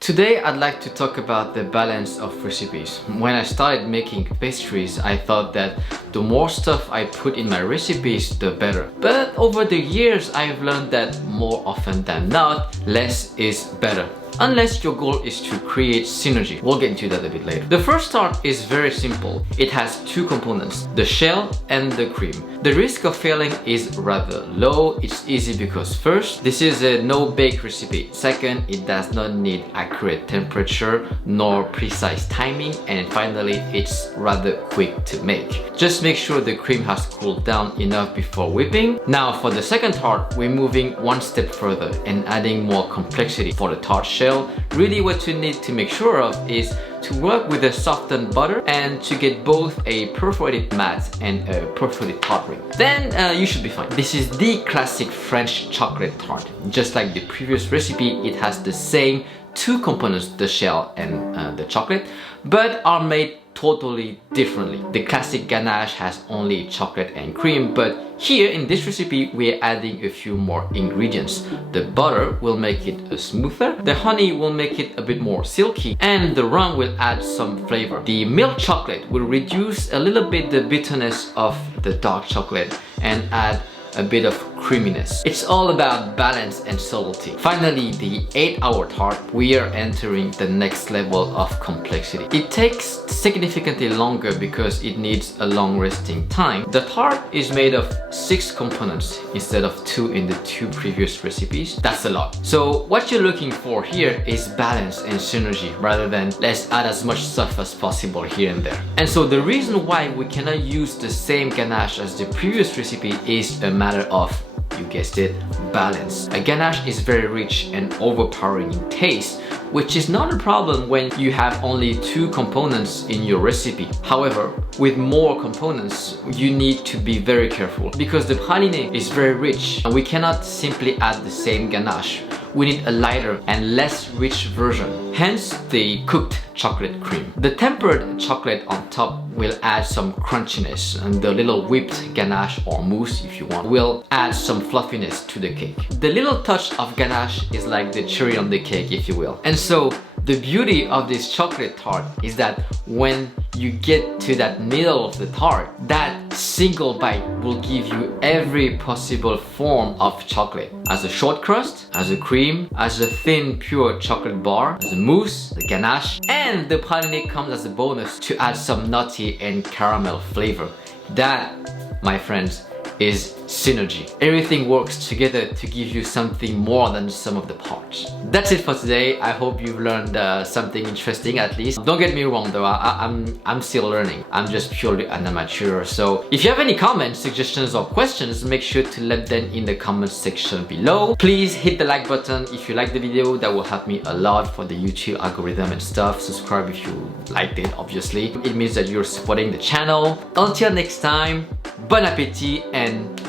Today I'd like to talk about the balance of recipes. When I started making pastries, I thought that the more stuff I put in my recipes, the better. But over the years, I've learned that more often than not, less is better. Unless your goal is to create synergy. We'll get into that a bit later. The first tart is very simple. It has two components, the shell and the cream. The risk of failing is rather low. It's easy because first, this is a no-bake recipe. Second, it does not need accurate temperature nor precise timing. And finally, it's rather quick to make. Just make sure the cream has cooled down enough before whipping. Now for the second tart, we're moving one step further and adding more complexity. For the tart shell, really what you need to make sure of is to work with a softened butter and to get both a perforated mat and a perforated tart ring. Then you should be fine. This is the classic French chocolate tart. Just like the previous recipe, it has the same two components, the shell and the chocolate, but are made totally differently. The classic ganache has only chocolate and cream, but here in this recipe we're adding a few more ingredients. The butter will make it smoother, the honey will make it a bit more silky, and the rum will add some flavor. The milk chocolate will reduce a little bit the bitterness of the dark chocolate and add a bit of creaminess. It's all about balance and subtlety. Finally, the 8-hour tart, we are entering the next level of complexity. It takes significantly longer because it needs a long resting time. The tart is made of 6 components instead of 2 in the 2 previous recipes. That's a lot. So what you're looking for here is balance and synergy rather than let's add as much stuff as possible here and there. And so the reason why we cannot use the same ganache as the previous recipe is a matter of, you guessed it, balance. A ganache is very rich and overpowering in taste, which is not a problem when you have only 2 components in your recipe. However, with more components, you need to be very careful because the praline is very rich and we cannot simply add the same ganache. we need a lighter and less rich version, hence the cooked chocolate cream. The tempered chocolate on top will add some crunchiness, and the little whipped ganache or mousse, if you want, will add some fluffiness to the cake. The little touch of ganache is like the cherry on the cake, if you will. And so the beauty of this chocolate tart is that when you get to that middle of the tart, that single bite will give you every possible form of chocolate. As a short crust, as a cream, as a thin pure chocolate bar, as a mousse, the ganache, and the praline comes as a bonus to add some nutty and caramel flavor. That, my friends, is synergy. Everything works together to give you something more than the sum of the parts. That's it for today. I hope you've learned something interesting at least. Don't get me wrong though, I'm still learning. I'm just purely an amateur. So if you have any comments, suggestions or questions, make sure to let them in the comments section below. Please hit the like button if you like the video. That will help me a lot for the YouTube algorithm and stuff. Subscribe if you liked it, obviously. It means that you're supporting the channel. Until next time, bon appétit and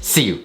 see you!